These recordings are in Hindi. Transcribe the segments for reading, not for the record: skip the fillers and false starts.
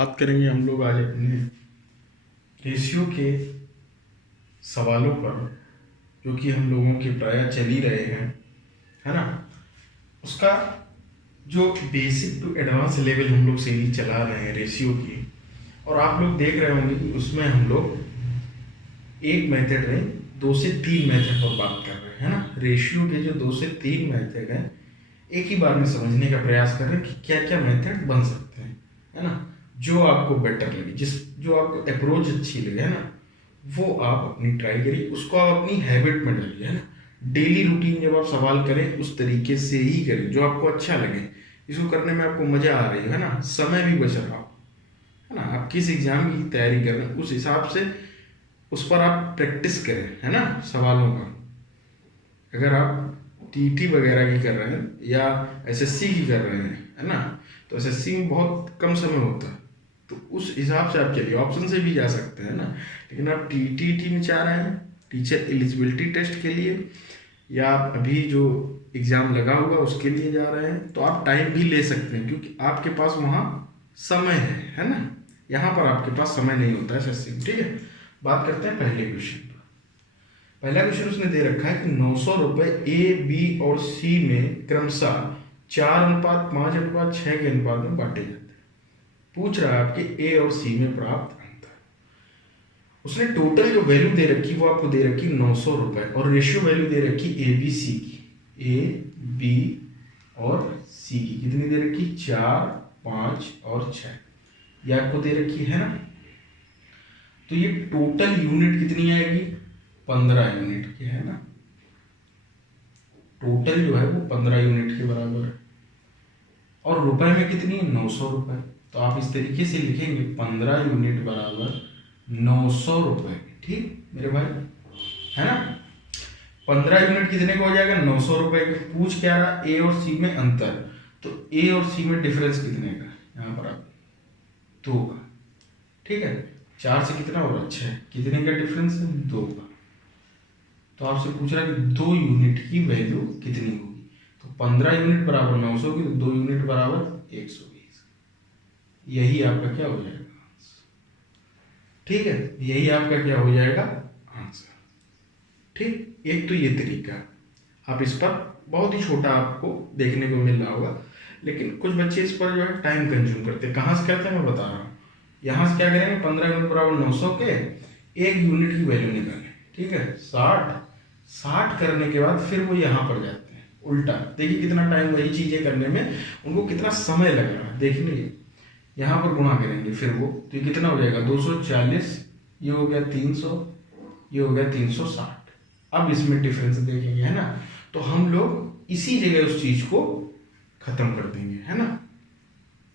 बात करेंगे हम लोग आज अपने रेशियो के सवालों पर, जो कि हम लोगों के प्रायः चल ही रहे हैं, है ना। उसका जो बेसिक टू एडवांस लेवल हम लोग सीरीज चला रहे हैं रेशियो की, और आप लोग देख रहे होंगे कि उसमें हम लोग एक मेथड नहीं 2 से 3 मेथड पर बात कर रहे हैं, है ना। रेशियो के जो 2 से 3 मेथड हैं, एक ही बार में समझने का प्रयास कर रहे हैं कि क्या क्या मेथड बन सकते हैं, है ना। जो आपको बेटर लगे, जो आपको अप्रोच अच्छी लगे, है ना, वो आप अपनी ट्राई करिए, उसको आप अपनी हैबिट में डालिए, है ना। डेली रूटीन जब आप सवाल करें उस तरीके से ही करें जो आपको अच्छा लगे, इसको करने में आपको मजा आ रही है ना, समय भी बच रहा हो, है ना। आप किस एग्जाम की तैयारी कर रहे हैं उस हिसाब से उस पर आप प्रैक्टिस करें, है ना, सवालों का। अगर आप टीटी वगैरह की कर रहे हैं या एसएससी की कर रहे हैं, है ना, तो एसएससी में बहुत कम समय होता है, तो उस हिसाब से आप चलिए, ऑप्शन से भी जा सकते हैं ना। लेकिन आप टीटी में चाह रहे हैं, टीचर एलिजिबिलिटी टेस्ट के लिए, या आप अभी जो एग्ज़ाम लगा हुआ उसके लिए जा रहे हैं, तो आप टाइम भी ले सकते हैं, क्योंकि आपके पास वहाँ समय है ना। यहाँ पर आपके पास समय नहीं होता है एसएससी में, ठीक है। बात करते हैं पहले क्वेश्चन पर। पहला क्वेश्चन उसने दे रखा है कि 900 रुपये ए, बी और सी में क्रमशः 4:5:6 के अनुपात में बांटे जाते हैं। पूछ रहा है आपके ए और सी में प्राप्त अंतर। उसने टोटल जो वैल्यू दे रखी वो आपको दे रखी 900 रुपये, और रेशियो वैल्यू दे रखी ए बी सी की, ए बी और सी की कितनी दे रखी 4, 5 और 6, ये आपको दे रखी है ना। तो ये टोटल यूनिट कितनी आएगी 15 यूनिट की, है ना। टोटल जो है वो 15 यूनिट के बराबर है, और रुपए में कितनी है 900 रुपये। तो आप इस तरीके से लिखेंगे 15 यूनिट बराबर 900 रुपये, ठीक मेरे भाई, है ना। 15 यूनिट कितने को हो जाएगा 900 रुपये। पूछ क्या रहा ए और सी में अंतर, तो ए और सी में डिफरेंस कितने का, यहाँ पर आप 2 का, ठीक है। 4 से कितना हो रहा 6, कितने का डिफरेंस है 2 का। तो आपसे पूछ रहा है कि 2 यूनिट की वैल्यू कितनी होगी, तो 15 यूनिट बराबर 900 की, तो 2 यूनिट बराबर 120। यही आपका क्या हो जाएगा आंसर, ठीक है। यही आपका क्या हो जाएगा आंसर, ठीक। एक तो ये तरीका, आप इस पर बहुत ही छोटा आपको देखने को मिल रहा होगा, लेकिन कुछ बच्चे इस पर जो है टाइम कंज्यूम करते हैं। कहाँ से करते हैं मैं बता रहा हूँ। यहाँ से क्या करेंगे 15 यूनिट बराबर 900 के 1 यूनिट की वैल्यू निकालें, ठीक है। 60 करने के बाद फिर वो यहाँ पर जाते हैं उल्टा। देखिए कितना टाइम, वही चीजें करने में उनको कितना समय लग रहा है, देखिए यहाँ पर गुणा करेंगे फिर वो, तो ये कितना हो जाएगा 240, ये हो गया 300, ये हो गया 360। अब इसमें डिफरेंस देखेंगे, है ना, तो हम लोग इसी जगह उस चीज को खत्म कर देंगे, है ना।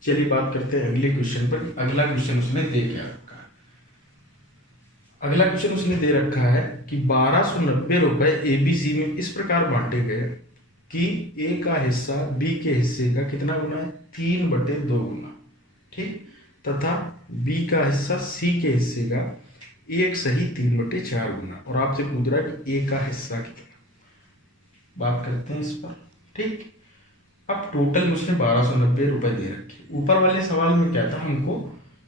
चलिए बात करते हैं अगले क्वेश्चन पर। अगला क्वेश्चन उसने दे क्या रखा है। अगला क्वेश्चन उसने दे रखा है कि 1290 रुपए एबीसी में इस प्रकार बांटे गए कि ए का हिस्सा बी के हिस्से का कितना गुना है 3/2 गुना, ठीक, तथा बी का हिस्सा सी के हिस्से का 1 सही 3/4 गुना, और आपसे पूछ रहा है कि ए का हिस्सा कितना। बात करते हैं इस पर, ठीक। अब टोटल उसने 1290 रुपए दे रखे। ऊपर वाले सवाल में क्या था, हमको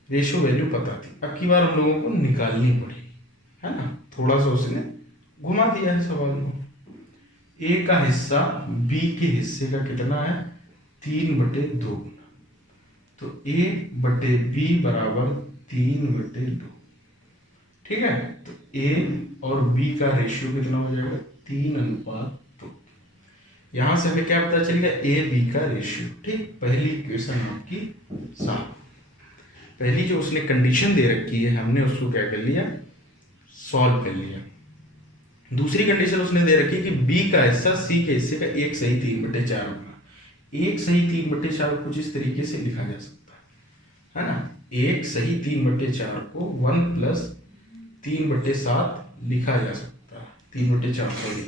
रेशियो वैल्यू पता थी, अब की बार हम लोगों को निकालनी पड़ी, है ना। थोड़ा सा उसने घुमा दिया है सवाल में। ए का हिस्सा बी के हिस्से का कितना है 3/2 गुना, तो ए बटे बी बराबर 3/2, ठीक है। तो ए और बी का रेशियो कितना हो जाएगा 3:2। यहां से हमें क्या पता चल गया ए बी का रेशियो, ठीक। पहली इक्वेशन आपकी साफ। पहली जो उसने कंडीशन दे रखी है हमने उसको क्या कर लिया, सॉल्व कर लिया। दूसरी कंडीशन उसने दे रखी है कि बी का हिस्सा सी के हिस्से का 1 सही 3/4 होगा। 1 सही 3/4 कुछ इस तरीके से लिखा जा सकता है ना। 1 सही 3/4 को 1 + 3/7 लिखा जा सकता है, 3/4 सही,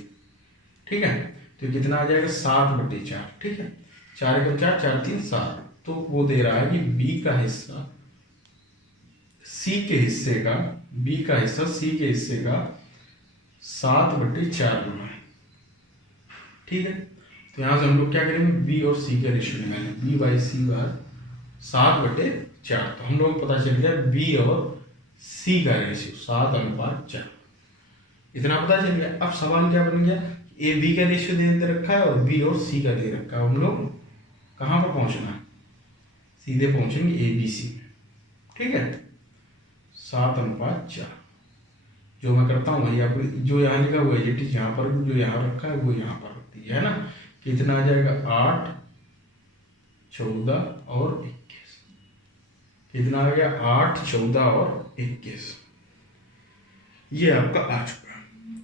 ठीक है। तो कितना आ जाएगा 7/4, ठीक है। 4 × 4 4 3 7। तो वो दे रहा है कि बी का हिस्सा सी के हिस्से का, बी का हिस्सा सी के हिस्से का 7/4 गुना है, ठीक है। तो यहां से हम लोग क्या करेंगे बी और सी का रेशियो निकालेंगे, बी बाई सी बार 7/4 4। तो हम लोग को पता चल गया बी और सी का रेशियो 7:4, इतना पता चल गया। अब सवाल क्या बन गया, ए बी का रेशियो दे रखा है और बी और सी का दे रखा है। हम लोग कहाँ पर पहुंचना है, सीधे पहुंचेंगे ए बी सी में, ठीक है। 7:4 जो मैं करता हूँ वही आपको, जो यहाँ लिखा हुआ है यहाँ पर, जो यहाँ रखा है वो यहाँ पर रख दिया है ना। कितना आ जाएगा 8, 14 और 21। कितना आ गया 8, 14 और 21, ये आपका आ चुका,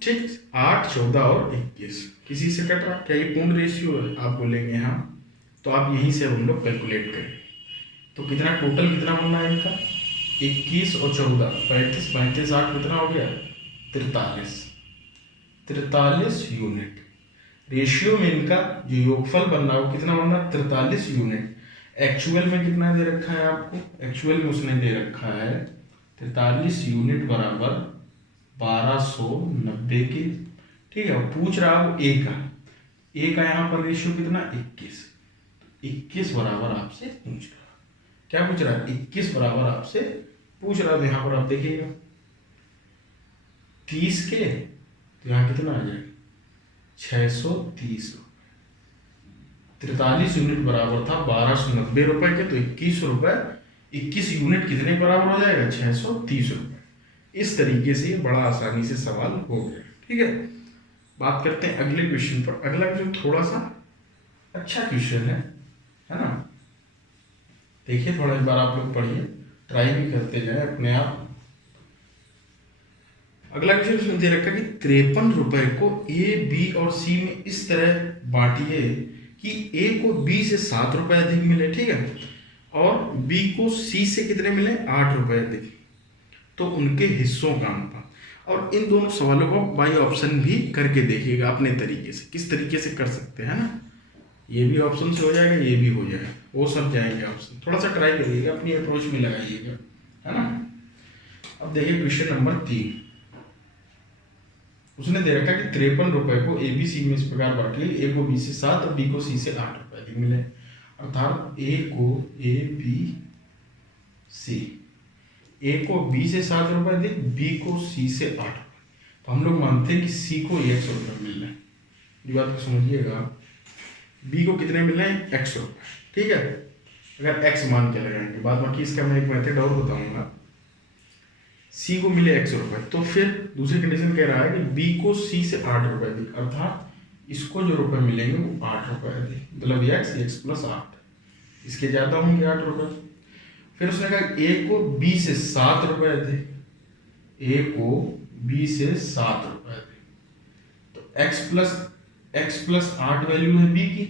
ठीक। 8, 14 और 21 किसी से कट रहा, क्या ये पूर्ण रेशियो है, आप बोलेंगे हाँ। तो आप यहीं से हम लोग कैलकुलेट करें तो कितना टोटल कितना बनना है इनका, 21 और 14, 35, 35, 8 कितना हो गया 43 यूनिट। रेशियो में इनका जो योगफल बनना है वो कितना बनना, 43 यूनिट। एक्चुअल में कितना दे रखा है आपको, एक्चुअल में उसने दे रखा है 43 यूनिट बराबर 1290 की, ठीक है। पूछ रहा हूँ ए का यहाँ पर रेशियो कितना 21, 21 बराबर आपसे पूछ रहा, क्या पूछ रहा है 21 बराबर आपसे पूछ रहा है। तो यहाँ पर आप देखिएगा 30 के, तो यहाँ कितना आ जाएगा 630 रुपये। 43 यूनिट बराबर था 1290 रुपए के, तो 21 रुपए, 21 यूनिट कितने बराबर हो जाएगा 630 रुपए। इस तरीके से ये बड़ा आसानी से सवाल हो गया, ठीक है। बात करते हैं अगले क्वेश्चन पर। अगला क्वेश्चन थोड़ा सा अच्छा क्वेश्चन है ना। देखिए थोड़ा एक बार आप लोग पढ़िए, ट्राई भी करते जाए अपने आप। अगला क्वेश्चन दे रखा है कि 53 रुपए को ए बी और सी में इस तरह बांटिए कि ए को बी से 7 रुपए अधिक मिले, ठीक है, और बी को सी से कितने मिले 8 रुपए अधिक, तो उनके हिस्सों का अनुपात। और इन दोनों सवालों को बाई ऑप्शन भी करके देखिएगा अपने तरीके से, किस तरीके से कर सकते हैं ना। ये भी ऑप्शन से हो जाएगा, ये भी हो जाएगा, वो सब जाएंगे ऑप्शन। थोड़ा सा ट्राई करिएगा, अपनी अप्रोच में लगाइएगा, है ना। अब देखिए क्वेश्चन नंबर 3, उसने दे रखा कि 53 रुपए को ए बी सी में इस प्रकार बांटिए, ए को बी से 7 और बी को सी से 8 रुपए अधिक मिले। अर्थात ए को ए बी सी, ए को बी से 7 रुपए अधिक, बी को सी से 8 रुपए। तो हम लोग मानते हैं कि सी को 100 रुपये मिल रहे हैं, ये बात को समझिएगा। बी को कितने मिल रहे हैं 100 रुपये, ठीक है। अगर एक्स मान के लगाएंगे, बाद बाकी इसका मैं एक मेथड और बताऊंगा। सी को मिले 100 रुपये, तो फिर दूसरी कंडीशन कह रहा है कि बी को सी से 8 रुपये अधिक, अर्थात इसको जो रुपए मिलेंगे वो 8 रुपये अधिक, मतलब x प्लस 8, इसके ज़्यादा होंगे 8 रुपये। फिर उसने कहा ए को बी से 7 रुपये अधिक, ए को बी से 7 रुपये अधिक, तो x प्लस 8 वैल्यू है बी की,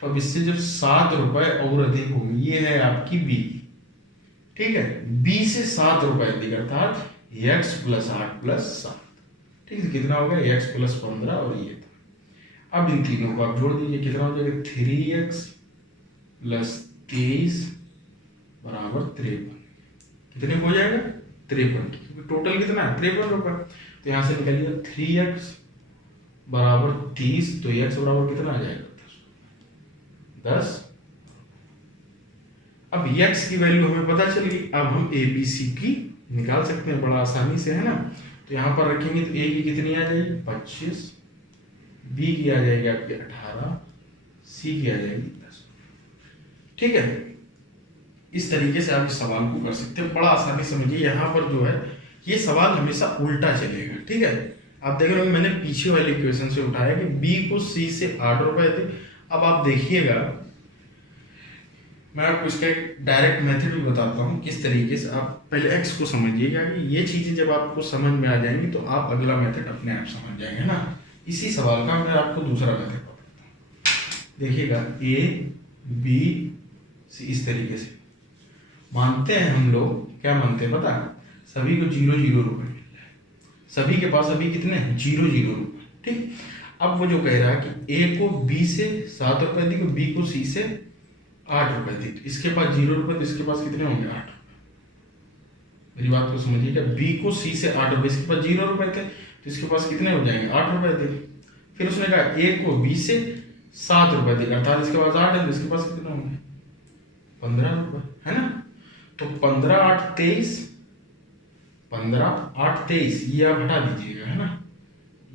तो अब इससे जब 7 रुपये और अधिक होंगे, ये है आपकी बी की, ठीक है। बी से 7 रुपये अधिक अर्थात x प्लस 8 प्लस 7, ठीक है। कितना होगा x प्लस 15 और ये था। अब इन तीनों को आप जोड़ दीजिए, कितना हो जाएगा 3x प्लस 23 बराबर 53। कितने हो जाएगा 53, क्योंकि टोटल कितना है 53 रुपये। तो यहाँ से निकालिए 3x बराबर 30, तो x बराबर कितना आ जाएगा 10। अब x की वैल्यू हमें पता चल गई, अब हम ए बी सी की निकाल सकते हैं बड़ा आसानी से, है ना। तो यहाँ पर रखेंगे तो ए की कितनी आ जाएगी 25, बी की आ जाएगी आपकी 18, सी की आ जाएगी 10, ठीक है। इस तरीके से आप इस सवाल को कर सकते हैं, बड़ा आसानी समझिए। यहाँ पर जो है ये सवाल हमेशा उल्टा चलेगा, ठीक है। आप देख रहे हो मैंने पीछे वाले क्वेश्चन से उठाया कि बी को सी से 8 रुपए थे। अब आप देखिएगा, मैं आपको इसका एक डायरेक्ट मेथड भी बताता हूँ किस तरीके से। आप पहले एक्स को समझिएगा, कि ये चीज़ें जब आपको समझ में आ जाएंगी तो आप अगला मेथड अपने आप समझ जाएंगे ना। इसी सवाल का मैं आपको दूसरा मेथड बताता हूँ। देखिएगा ए बी सी, इस तरीके से मानते हैं हम लोग, क्या मानते हैं पता है, सभी को 0-0 रुपये मिल रहा है, सभी के पास अभी कितने 0-0 रुपये, ठीक। अब वो जो कह रहा है कि ए को बी से 7 रुपये दी, बी को सी से 8 रुपये दी, तो इसके पास 0 रुपये, तो इसके पास कितने होंगे 8 रुपये। मेरी बात को समझिएगा, बी को सी से 8 रुपये, इसके पास 0 रुपये थे, तो इसके पास कितने हो जाएंगे 8 रुपये थे। फिर उसने कहा ए को बी से 7 रुपये दी, अर्थात इसके पास 8 है, तो इसके पास कितने होंगे 15 रुपये, है ना। तो 15 8 23, 15 8 23 ये आप हटा दीजिएगा, है ना।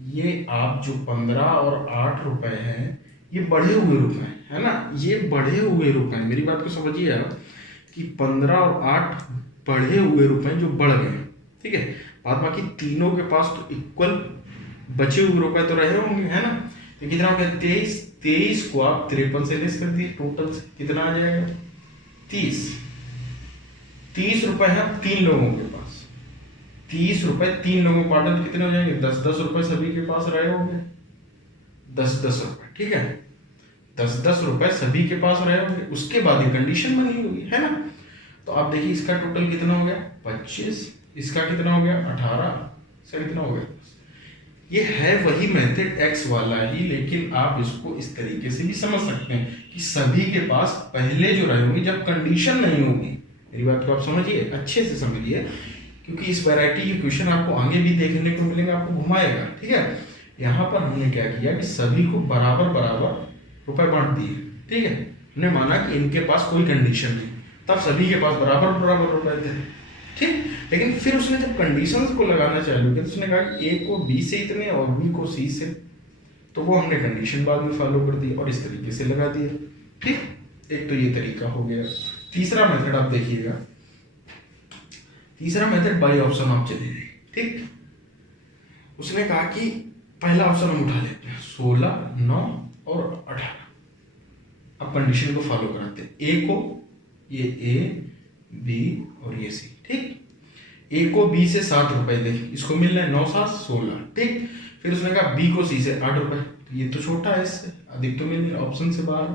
ये आप जो 15 और 8 रुपए हैं ये बढ़े हुए रुपए हैं, है ना, ये बढ़े हुए रुपए हैं। मेरी बात को समझिए आप कि 15 और 8 बढ़े हुए रुपए जो बढ़ गए, ठीक है। बाद बाकी तीनों के पास तो इक्वल बचे हुए रुपए तो रहे होंगे, है ना। तो कितना हो गया 23, 23 को आप 53 से लेस कर दिए, टोटल से कितना आ जाएगा 30 रुपए है 3 लोगों के पास। 30 रुपए 3 लोगों को बांटे तो कितने हो जाएंगे 10 रुपए सभी के पास रहे होंगे, 10 रुपए, ठीक है। 10 रुपए सभी के पास रहे होंगे, उसके बाद ही कंडीशन बनी होगी, है ना। तो आप देखिए इसका टोटल कितना हो गया 25, इसका कितना हो गया 18, इसका कितना हो गया 10। ये है वही मेथड एक्स वाला ही, लेकिन आप इसको इस तरीके से भी समझ सकते हैं कि सभी के पास पहले जो रहे होंगे जब कंडीशन नहीं होगी। मेरी बात को आप समझिए, अच्छे से समझिए, क्योंकि इस वैरायटी के क्वेश्चन आपको आगे भी देखने को मिलेंगे, आपको घुमाएगा, ठीक है। यहाँ पर हमने क्या किया कि सभी को बराबर बराबर रुपए बांट दिए, ठीक है। हमने माना कि इनके पास कोई कंडीशन नहीं, तब सभी के पास बराबर बराबर रुपए थे, ठीक। लेकिन फिर उसने जब कंडीशंस को लगाना चालू किया तो उसने कहा कि ए को बी से इतने और बी को सी से, तो वो हमने कंडीशन बाद में फॉलो कर दी और इस तरीके से लगा दिया, ठीक। एक तो ये तरीका हो गया। तीसरा मेथड आप देखिएगा, तीसरा मेथड बाई ऑप्शन आप चलिए, ठीक। उसने कहा कि पहला ऑप्शन हम उठा लेते हैं 16 9 और 18। अब कंडीशन को फॉलो कराते हैं, ए को ये ए बी और ये सी, ठीक। ए को बी से 7 रुपए दे, इसको मिल रहे हैं 9 7 16, ठीक। फिर उसने कहा बी को सी से 8 रुपए, तो ये तो छोटा है, इससे अधिक तो मिल रहा है, ऑप्शन से बाहर,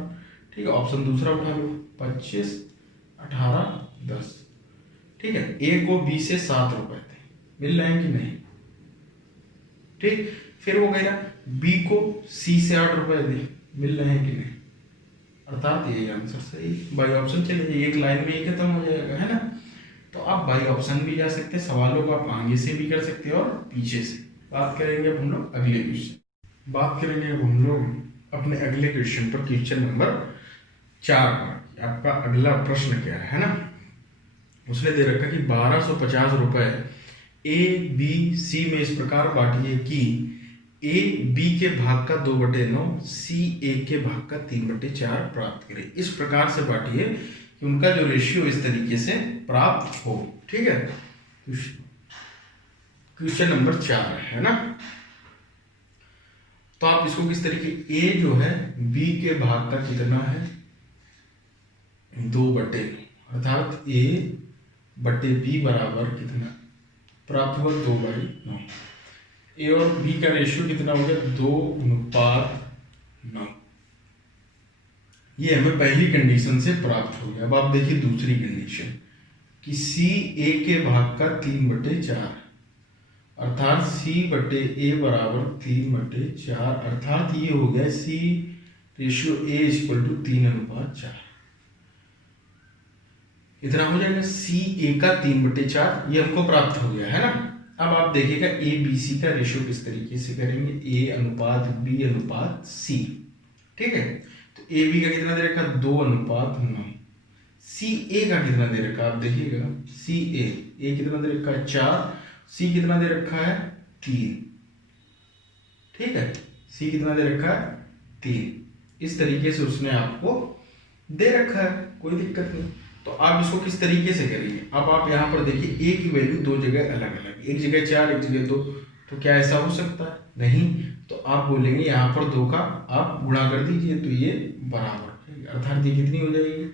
ठीक है। ऑप्शन दूसरा उठा लो 25 18 10, ठीक है। ए को बी से 7 रुपए थे, मिल रहे हैं कि नहीं, ठीक। फिर वो कह रहा बी को सी से 8 रुपए दे, मिल रहे हैं कि नहीं, अर्थात ये आंसर सही। बाई ऑप्शन चले जाइए, एक लाइन में ये खत्म हो जाएगा, है ना। तो आप बाई ऑप्शन भी जा सकते हैं, सवालों को आप आगे से भी कर सकते हैं और पीछे से। बात करेंगे अब हम लोग अगले क्वेश्चन, बात करेंगे अब हम लोग अपने अगले क्वेश्चन पर, क्वेश्चन नंबर 4 पर। आपका अगला प्रश्न क्या है ना। उसने दे रखा कि 1250 रुपए ए बी सी में इस प्रकार बांटिए कि ए बी के भाग का 2/9 सी ए के भाग का 3/4 प्राप्त करे। इस प्रकार से बांटिए कि उनका जो रेशियो इस तरीके से प्राप्त हो, ठीक है। क्वेश्चन नंबर 4 है ना। तो आप इसको किस तरीके, ए जो है बी के भाग का कितना है 2/9, अर्थात ए बटे बी बराबर कितना प्राप्त हुआ 2/9। ए और बी का रेशियो कितना हो गया 2:9। ये हमें पहली कंडीशन से प्राप्त हो गया। अब आप देखिए दूसरी कंडीशन कि सी ए के भाग का 3/4, अर्थात सी बटे ए बराबर 3/4, अर्थात ये हो गया सी रेशियो ए इक्वल टू 3:4। इतना हो जाएगा, सी ए का 3/4 ये हमको प्राप्त हो गया, है ना। अब आप देखिएगा ए बी सी का रेशियो किस तरीके से करेंगे, ए अनुपात बी अनुपात सी, ठीक है। तो ए बी का कितना दे रखा 2:9, सी ए का कितना दे रखा आप देखिएगा, सी ए कितना दे रखा है 4, सी कितना दे रखा है 3, ठीक है। सी कितना दे रखा है 3। इस तरीके से उसने आपको दे रखा है, कोई दिक्कत नहीं। तो आप इसको किस तरीके से करेंगे, अब आप यहाँ पर देखिए ए की वैल्यू दो जगह अलग अलग, एक जगह 4 एक जगह 2, तो क्या ऐसा हो सकता है, नहीं। तो आप बोलेंगे यहाँ पर 2 का आप गुणा कर दीजिए तो ये बराबर, अर्थात ये कितनी हो जाएगी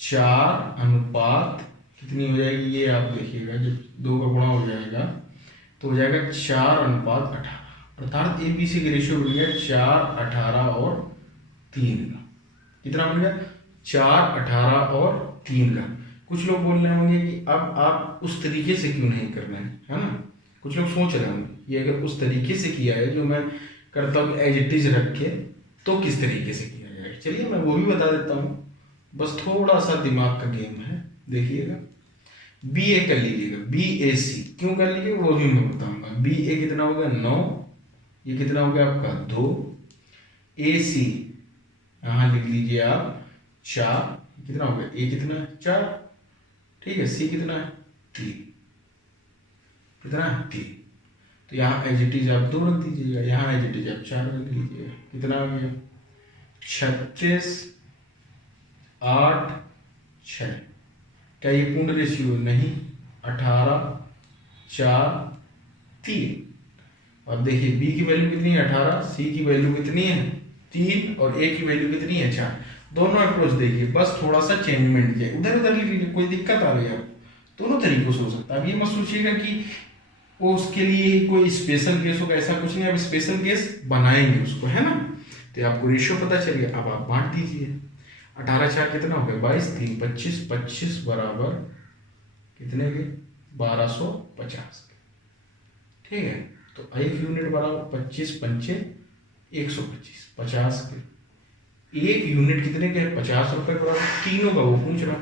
4 अनुपात कितनी हो जाएगी, ये आप देखिएगा जब 2 का गुणा हो जाएगा तो हो जाएगा 4:18, अर्थात ए बी सी का रेशियो बन गया 4 18 और 3 का, कितना बन गया 4 18 और 3 का। कुछ लोग बोल रहे होंगे कि अब आप उस तरीके से क्यों नहीं कर रहे हैं, है ना। कुछ लोग सोच रहे होंगे ये अगर उस तरीके से किया है जो मैं करता हूँ एज इट इज रख के, तो किस तरीके से किया जाएगा। चलिए मैं वो भी बता देता हूँ, बस थोड़ा सा दिमाग का गेम है। देखिएगा बी ए कर लीजिएगा, बी ए सी क्यों कर लीजिएगा वो भी मैं बताऊंगा। बी ए कितना होगा 9, ये कितना हो गया आपका 2, ए सी यहाँ लिख लीजिए आप 4, कितना हो गया ए कितना 4, ठीक है, सी कितना है 3, कितना है 3, तो यहाँ एज इट इज आप 2 रख दीजिएगा, यहाँ एज इट इज आप 4 रख लीजिएगा, कितना आ गया 36 8 6। क्या ये पूर्ण रेशियो? नहीं, 18 4 3। अब देखिए बी की वैल्यू कितनी है 18, सी की वैल्यू कितनी है 3 और ए की वैल्यू कितनी है 4। दोनों अप्रोच देखिए, बस थोड़ा सा चेंजमेंट किया, उधर उधर लिख लीजिए, कोई दिक्कत आ रही है? दोनों तरीकों से हो सकता है। अब ये मत सोचिएगा कि वो उसके लिए कोई स्पेशल केस होगा, ऐसा कुछ नहीं। अब स्पेशल केस बनाएंगे उसको, है ना। तो आपको रेशियो पता चल गया, अब आप बांट दीजिए। 18 4 कितना हो गया 22 3 25, 25 बराबर कितने के 1250। ठीक है, तो 1 यूनिट बराबर 25 पंचे 125, 50 के। 1 यूनिट कितने के 50 रुपए बराबर, तीनों का वो पूछ रहा।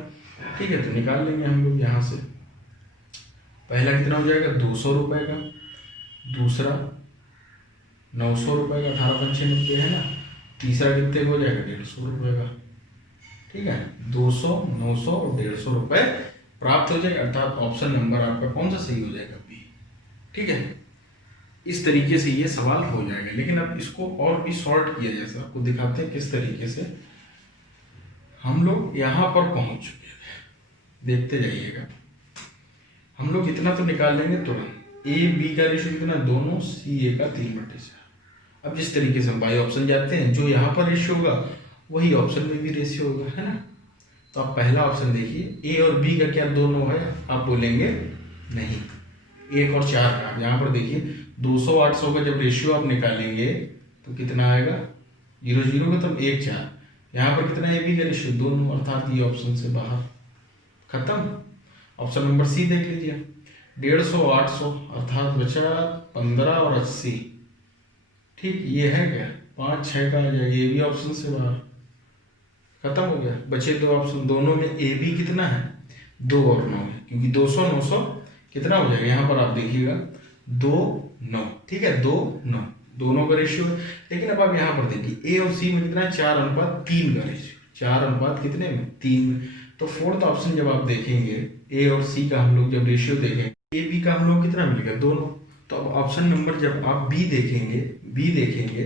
ठीक है, तो निकाल लेंगे हम लोग यहाँ से। पहला कितना हो जाएगा 200 रुपए का, दूसरा 900 रुपए का, 18 पंचे 90 है ना। तीसरा कितने का हो जाएगा 150 रुपए का। ठीक है, 200 900 और 150 रुपए प्राप्त हो जाएगा, अर्थात ऑप्शन नंबर आपका कौन सा सही हो जाएगा बी। ठीक है, इस तरीके से ये सवाल हो जाएगा। लेकिन अब इसको और भी सॉर्ट किया जाए, आपको दिखाते हैं किस तरीके से हम लोग यहाँ पर पहुंच चुके हैं। देखते जाइएगा, हम लोग इतना तो निकाल लेंगे तुरंत। ए बी का रेशियो कितना 2, सी ए का 3/4। अब जिस तरीके से हम बाई ऑप्शन जाते हैं, जो यहाँ पर रेशियो होगा वही ऑप्शन में भी रेशियो होगा, है ना। तो आप पहला ऑप्शन देखिए, ए और बी का क्या 2 है, आप बोलेंगे नहीं 1 और 4 का। यहाँ पर देखिए 200 800 का जब रेशियो आप निकालेंगे तो कितना आएगा 0 0 का, तब 1 4। यहाँ पर कितना ए बी का रेशियो 2, अर्थात ये ऑप्शन से बाहर, खत्म। ऑप्शन नंबर सी देख लीजिए, 150 800, अर्थात बचा 15 और 80। ठीक, ये है क्या 5 6 का आ जाएगा, ये भी ऑप्शन से बाहर, खत्म हो गया। बचे 2 ऑप्शन, दोनों में ए बी कितना है 2 और 9 है, क्योंकि 200 900 कितना हो जाएगा, यहाँ पर आप देखिएगा 2 9। ठीक है, 2 9 दोनों का रेशियो है। लेकिन अब आप यहाँ पर देखिए ए और सी में कितना है 4:3 का रेशियो, 4 कितने में 3 में। तो फोर्थ ऑप्शन जब आप देखेंगे ए और सी का हम लोग जब रेशियो देखेंगे, ए बी का हम लोग कितना मिलेगा 2 9। तो अब ऑप्शन नंबर जब आप बी देखेंगे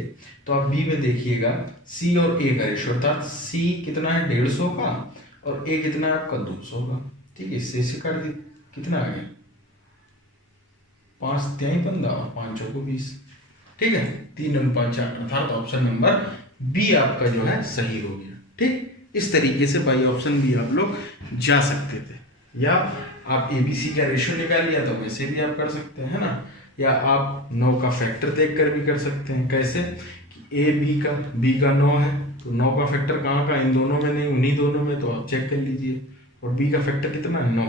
तो आप बी में देखिएगा सी और ए का रेशियो, अर्थात सी कितना है 150 का और ए कितना है आपका 200 का। ठीक है, इससे काट दी, कितना आ गया 5 3 15 और 5 4 20। ठीक है, 3:4, अर्थात ऑप्शन नंबर बी आपका जो है सही हो गया। ठीक, इस तरीके से बाई ऑप्शन भी आप लोग जा सकते थे, या आप एबीसी का रेशियो निकाल लिया तो वैसे भी आप कर सकते हैं, है ना। या आप 9 का फैक्टर देख कर भी कर सकते हैं। कैसे कि ए बी का 9 है, तो 9 का फैक्टर कहाँ का, इन दोनों में नहीं, उन्हीं दोनों में, तो आप चेक कर लीजिए। और बी का फैक्टर कितना है 9,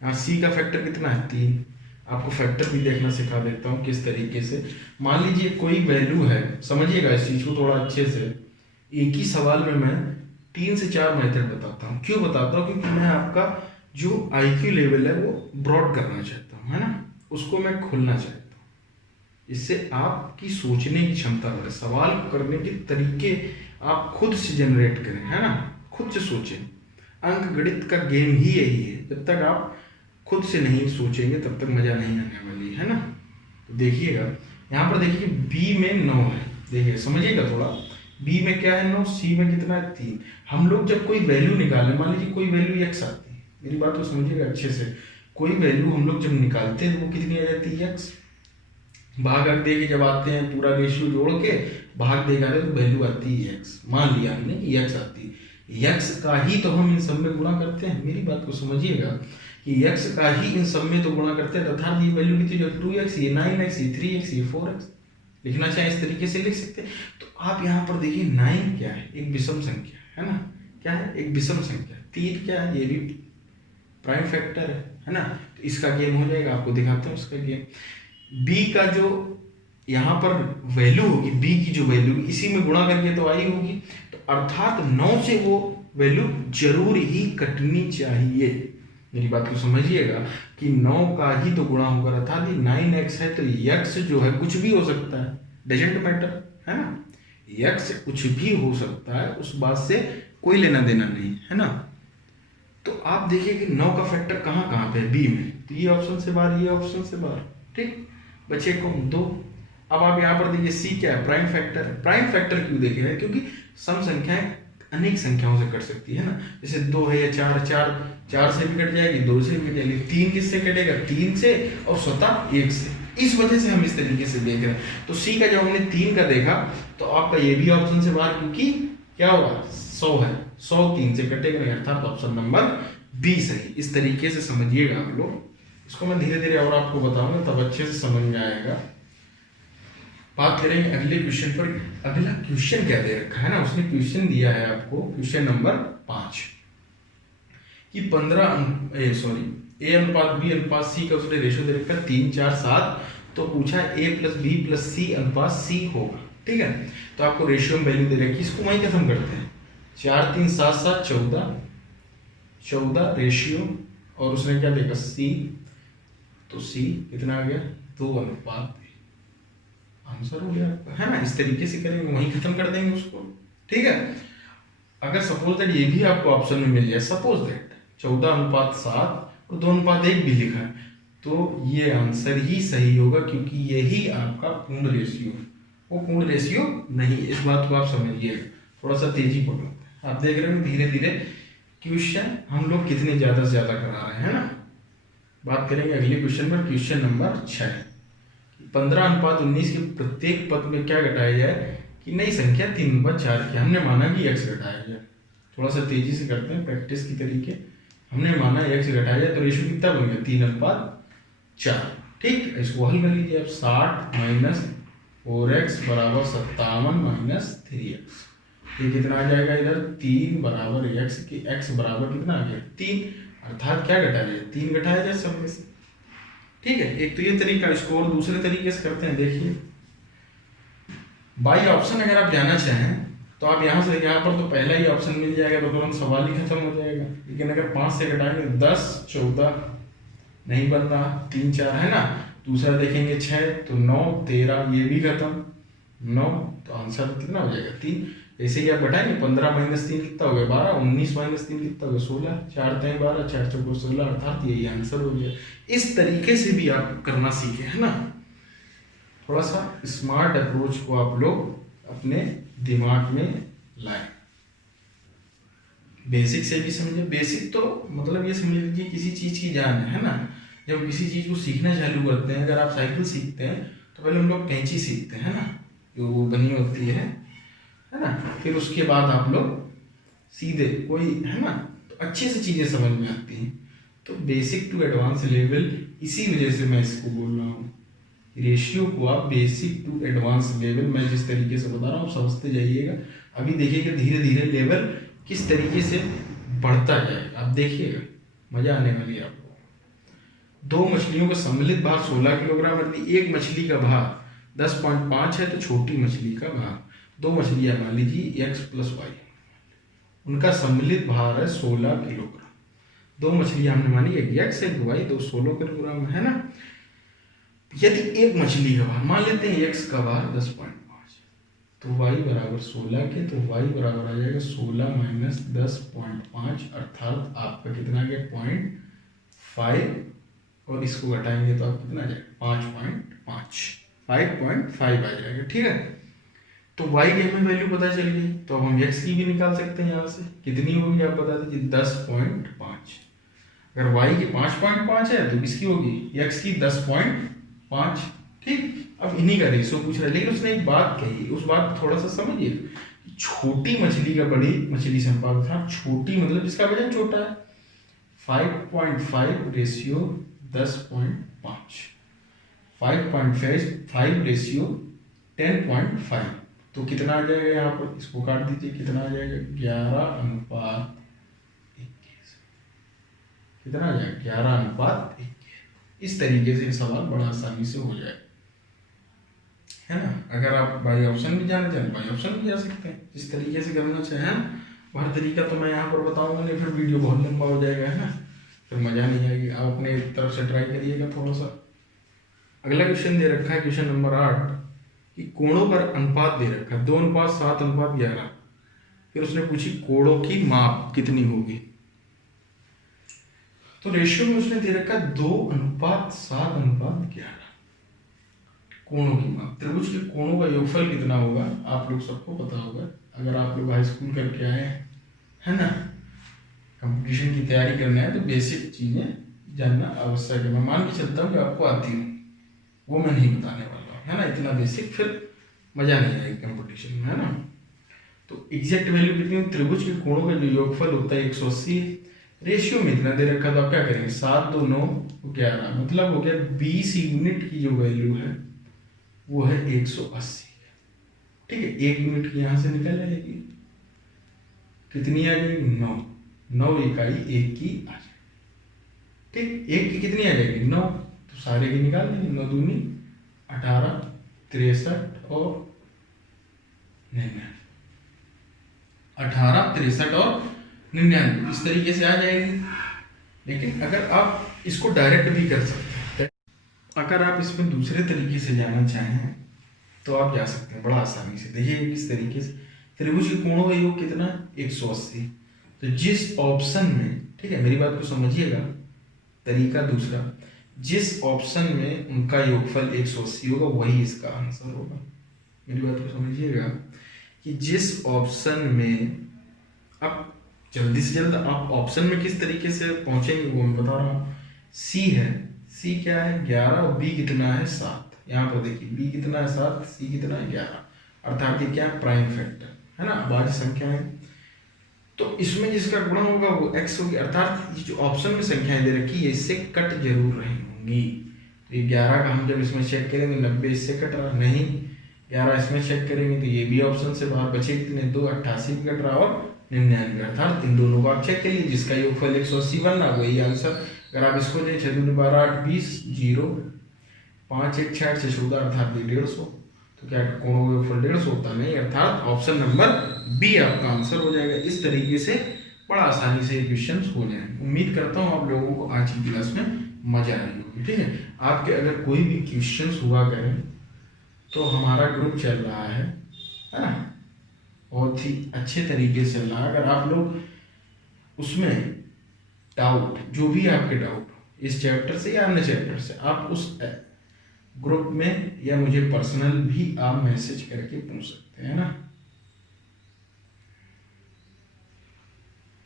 यहाँ सी का फैक्टर कितना है 3। आपको फैक्टर भी देखना सिखा देता हूँ किस तरीके से। मान लीजिए कोई वैल्यू है, समझिएगा इस चीज को थोड़ा अच्छे से। एक ही सवाल में मैं 3 से 4 मेथड बताता हूँ। क्यों बताता हूँ? क्योंकि मैं आपका जो आईक्यू लेवल है वो ब्रॉड करना चाहता हूँ, है ना, उसको मैं खोलना चाहता हूँ। इससे आपकी सोचने की क्षमता बढ़े, सवाल करने के तरीके आप खुद से जनरेट करें, है ना, खुद से सोचें। अंक गणित का गेम ही यही है, जब तक आप खुद से नहीं सोचेंगे तब तक मजा नहीं आने वाली, है ना। तो देखिएगा यहाँ पर, देखिए बी में 9 है, देखिए समझिएगा थोड़ा। बी में क्या है 9, सी में कितना है 3। हम लोग जब कोई वैल्यू निकालें, मान लीजिए कोई वैल्यू x आती है, मेरी बात को समझिएगा अच्छे से। कोई वैल्यू हम लोग जब निकालते हैं तो वो कितनी आ जाती है x। भाग दे के जब आते हैं पूरा रेशियो जोड़ के भाग देगा तो वैल्यू आती है x। मान लिया हमने कि x आती है, x का ही तो हम इन सब में गुणा करते हैं। मेरी बात को समझिएगा कि x का ही इन सब में तो गुणा करते हैं, अर्थात ये वैल्यू कितनी जो 2x, ये 9x, ये 3x, ये 4x। लिखना चाहे इस तरीके से लिख सकते हैं। तो आप यहाँ पर देखिए 9 क्या है, एक विषम संख्या है ना, क्या है एक विषम संख्या। 3 क्या है, ये भी प्राइम फैक्टर है ना। तो इसका गेम हो जाएगा, आपको दिखाता हूँ इसका गेम। बी का जो यहाँ पर वैल्यू होगी, बी की जो वैल्यू इसी में गुणा करके तो आई होगी, तो अर्थात 9 से वो वैल्यू जरूर ही कटनी चाहिए। मेरी बात को समझिएगा कि 9 का ही तो गुणा होगा, अर्थात 9x है तो x जो है कुछ भी हो सकता है, डजेंट मैटर, है ना। x कुछ भी हो सकता है, उस बात से कोई लेना देना नहीं, है ना। तो आप देखिए कि 9 का फैक्टर कहाँ कहाँ पे है, बी में, तो ये ऑप्शन से बाहर, ये ऑप्शन से बाहर, ठीक, बचे को 2। अब आप यहाँ पर देखिए सी क्या है, प्राइम फैक्टर है। प्राइम फैक्टर क्यों देखे हैं, क्योंकि सम संख्याएं अनेक संख्याओं से कट सकती है ना, जैसे 2 है या 4 से भी कट जाएगी, 2 से भी कट जाएगी, 3 किससे कटेगा, 3 से, और स्वतः 1 से। इस वजह से हम इस तरीके से देख रहे हैं। तो सी का जब हमने 3 का देखा तो आपका ये भी ऑप्शन से बाहर, क्योंकि क्या होगा, 100 है, 100 3 से कटेगा, अर्थात ऑप्शन नंबर बी सही। इस तरीके से समझिएगा आप लोग, इसको मैं धीरे धीरे और आपको बताऊंगा तब अच्छे से समझ में आएगा। बात करेंगे अगले क्वेश्चन पर। अगला क्वेश्चन क्या दे रखा है ना, उसने क्वेश्चन दिया है आपको, क्वेश्चन नंबर 5 कि 15 ए अनुपात बी अनुपात सी का उसने रेशियो दे रखा है 3 4 7, तो पूछा ए प्लस बी प्लस सी अनुपात सी होगा, ठीक है। तो आपको रेशियो में वैल्यू दे रखी, इसको वहीं खत्म करते हैं, 4 3 7 7 14 रेशियो, और उसने क्या देखा सी, तो सी कितना आ गया 2 अनुपात, आंसर हो गया आपका, है ना। इस तरीके से करेंगे, वहीं खत्म कर देंगे उसको, ठीक है। अगर सपोज दैट ये भी आपको ऑप्शन में मिल जाए, सपोज दैट 14 अनुपात 7 और 2 अनुपात 1 भी लिखा है, तो ये आंसर ही सही होगा, क्योंकि यही आपका पूर्ण रेशियो, वो पूर्ण रेशियो नहीं, इस बात को आप समझिएगा। थोड़ा सा तेजी पकड़ो, आप देख रहे हो धीरे धीरे क्वेश्चन हम लोग कितने ज्यादा से ज्यादा करा रहे हैं ना। बात करेंगे अगले क्वेश्चन पर, क्वेश्चन नंबर 6, 15 अनुपात 19 के प्रत्येक पद में क्या घटाया जाए कि नई संख्या 3 अनुपात 4 की, हमने माना कि x घटाया जाए। थोड़ा सा तेजी से करते हैं प्रैक्टिस की तरीके, हमने माना x घटाया जाए तो रेशियो कितना बन गया 3 अनुपात 4, ठीक। इसको हल कर लीजिए आप, 60 माइनस 4x बराबर 57 माइनस 3x, ये कितना आ जाएगा इधर 3 बराबर x की, x बराबर कितना आ गया 3, अर्थात क्या घटाया जाए 3 घटाया जाए सब में से, ठीक है। एक तो ये तरीका, इसको और दूसरे तरीके से करते हैं, देखिए बाई ऑप्शन अगर आप जाना चाहें तो आप यहाँ से, यहाँ पर तो पहला ही ऑप्शन मिल जाएगा, तो तुरंत सवाल ही खत्म हो जाएगा। लेकिन अगर 5 से घटाएंगे 10 14 नहीं बन रहा, 3 4 है ना, दूसरा देखेंगे 6 तो 9 13, ये भी खत्म, 9, तो आंसर कितना हो जाएगा 3। ऐसे ही आप घटाएंगे, 15 माइनस 3 कितना हो गया 12, 19 माइनस 3 कितना हो गया 16, 4 3 12, 4 4 16, अर्थात यही आंसर हो गया। इस तरीके से भी आप करना सीखे, है ना। थोड़ा सा स्मार्ट अप्रोच को आप लोग अपने दिमाग में लाएं, बेसिक से भी समझे। बेसिक तो मतलब ये समझ लीजिए किसी चीज की जान है ना। जब किसी चीज को सीखना चालू करते हैं, अगर आप साइकिल सीखते हैं तो पहले हम लोग कैंची सीखते हैं ना, जो वो बनी होती है ना, फिर उसके बाद आप लोग सीधे कोई, है ना, तो अच्छे से चीजें समझ में आती हैं। तो बेसिक टू एडवांस लेवल, इसी वजह से मैं इसको बोल रहा हूँ, रेशियो को आप बेसिक टू एडवांस लेवल, मैं जिस तरीके से बता रहा हूँ आप समझते जाइएगा। अभी देखिएगा धीरे धीरे लेवल किस तरीके से बढ़ता जाएगा, आप देखिएगा, मजा आने वाली है आपको। 2 मछलियों का सम्मिलित भार 16 किलोग्राम, यदि एक मछली का भार 10.5 है तो छोटी मछली का भार, 2 मछलियां मान लीजिए x प्लस वाई, उनका सम्मिलित भार है 16 किलोग्राम। 2 मछलियां हमने मानी, एक x एक y, 2 16 किलोग्राम, है ना। यदि एक मछली का भार, मान लेते हैं x का भार 10.5, तो y बराबर 16 के, तो y बराबर आ जाएगा 16 माइनस 10.5, अर्थात आपका कितना आ गया 0.5, और इसको घटाएंगे तो आप कितना आ जाएगा 5.5, 5.5 आ जाएगा, ठीक है। तो y की हमें वैल्यू पता चल गई, तो अब हम x की भी निकाल सकते हैं। यहाँ से कितनी होगी आप बता दीजिए, 10.5। अगर y की 5.5 है तो इसकी होगी x की 10.5, ठीक। अब इन्हीं का रेशो पूछ रहा है, लेकिन उसने एक बात कही, उस बात को थोड़ा सा समझिए। छोटी मछली का बड़ी मछली से अनुपात था, छोटी मतलब जिसका वजन छोटा है, 5.5 रेशियो 10.5, 5.5 रेशियो 10.5, तो कितना आ जाएगा यहाँ पर, इसको काट दीजिए, कितना आ जाएगा 11:21, कितना आ जाएगा 11:21। इस तरीके से सवाल बड़ा आसानी से हो जाए, है ना। अगर आप बाई ऑप्शन भी जाना चाहें बाई ऑप्शन भी जा सकते हैं, जिस तरीके से करना चाहें। हर तरीका तो मैं यहाँ पर बताऊंगा नहीं, फिर वीडियो बहुत लंबा हो जाएगा, है ना, फिर मजा नहीं आएगी। आप अपने तरफ से ट्राई करिएगा थोड़ा सा। अगला क्वेश्चन दे रखा है, क्वेश्चन नंबर 8, कि कोणों पर अनुपात दे रखा है 2:7:11, फिर उसने पूछी कोणों की माप कितनी होगी। तो रेशियो में उसने दे रखा 2:7:11। कोणों की माप, त्रिभुज के कोणों का योगफल कितना होगा आप लोग सबको पता होगा, अगर आप लोग हाई स्कूल करके आए हैं, है ना। कंपटीशन की तैयारी करना है तो बेसिक चीजें जानना आवश्यक है। मैं मान के चलता हूँ कि आपको आती हूँ, वो मैं नहीं बताने वाला हूँ, है ना। इतना बेसिक फिर मजा नहीं आएगा कंपटीशन में, है ना। तो एग्जैक्ट वैल्यू कितनी है, त्रिभुज के कोणों का जो योगफल होता है 180। रेशियो में इतना दे रखा तो आप क्या करेंगे, 7 2 9 11, मतलब हो गया 20 यूनिट की जो वैल्यू है वो है 180। ठीक है, 1 यूनिट की यहाँ से निकल जाएगी, कितनी आ जाएगी 9, 9 इकाई 1 की आ जाएगी। ठीक, 1 की कितनी आ जाएगी 9, तो सारे की निकाल देंगे, 9 दूनी 18, 63 और 99, 18 63 और 99 इस तरीके से आ जाएगी। लेकिन अगर आप इसको डायरेक्ट भी कर सकते हैं, अगर आप इसमें दूसरे तरीके से जाना चाहें तो आप जा सकते हैं बड़ा आसानी से। देखिए किस तरीके से, त्रिभुज के कोणों का योग कितना 180। तो जिस ऑप्शन में, ठीक है मेरी बात को समझिएगा, तरीका दूसरा, जिस ऑप्शन में उनका योगफल 180 होगा वही इसका आंसर होगा। मेरी बात को समझिएगा कि जिस ऑप्शन में, अब जल्दी से जल्द आप ऑप्शन में किस तरीके से पहुंचेंगे वो मैं बता रहा हूँ। सी है, सी क्या है 11 और बी कितना है 7। यहाँ पर देखिए बी कितना है 7, सी कितना है 11, अर्थात ये क्या है प्राइम फैक्टर, है ना, भाज्य संख्या है। तो इसमें जिसका गुणा होगा वो x होगी, अर्थात ये जो ऑप्शन में संख्याएं दे रखी है इससे कट जरूर रही होंगी। तो ये 11 का हम जब इसमें चेक करेंगे 90 इससे कट रहा नहीं, 11 इसमें चेक करेंगे तो ये भी ऑप्शन से बाहर बचे कितने 2, 88 भी कट रहा और 99, अर्थात इन दोनों को आप चेक कर लीजिए, जिसका योगफल 180 बनना वही आंसर। अगर आप इसको दें 6 दूनी 12 8 20 0 5 1 6 8 14 अर्थात 150, तो क्या कोणों का योगफल 150 होता नहीं, अर्थात ऑप्शन नंबर बी आपका आंसर हो जाएगा। इस तरीके से बड़ा आसानी से क्वेश्चंस हो जाएंगे। उम्मीद करता हूँ आप लोगों को आज की क्लास में मजा आई होगी। ठीक है, आपके अगर कोई भी क्वेश्चंस हुआ करें तो हमारा ग्रुप चल रहा है ना, बहुत ही अच्छे तरीके से चल रहा है। अगर आप लोग उसमें डाउट, जो भी आपके डाउट इस चैप्टर से या अन्य चैप्टर से, आप उस ग्रुप में या मुझे पर्सनल भी आप मैसेज करके पूछ सकते हैं ना।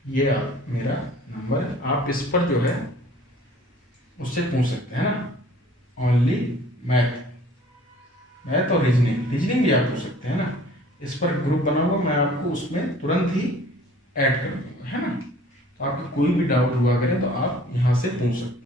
ये आप मेरा नंबर है, आप इस पर जो है उससे पूछ सकते हैं ना। ओनली मैथ और रीजनिंग भी आप पूछ सकते हैं ना। इस पर ग्रुप बना हुआ, मैं आपको उसमें तुरंत ही ऐड कर दूंगा, है ना। तो आपका कोई भी डाउट हुआ करें तो आप यहाँ से पूछ सकते हैं।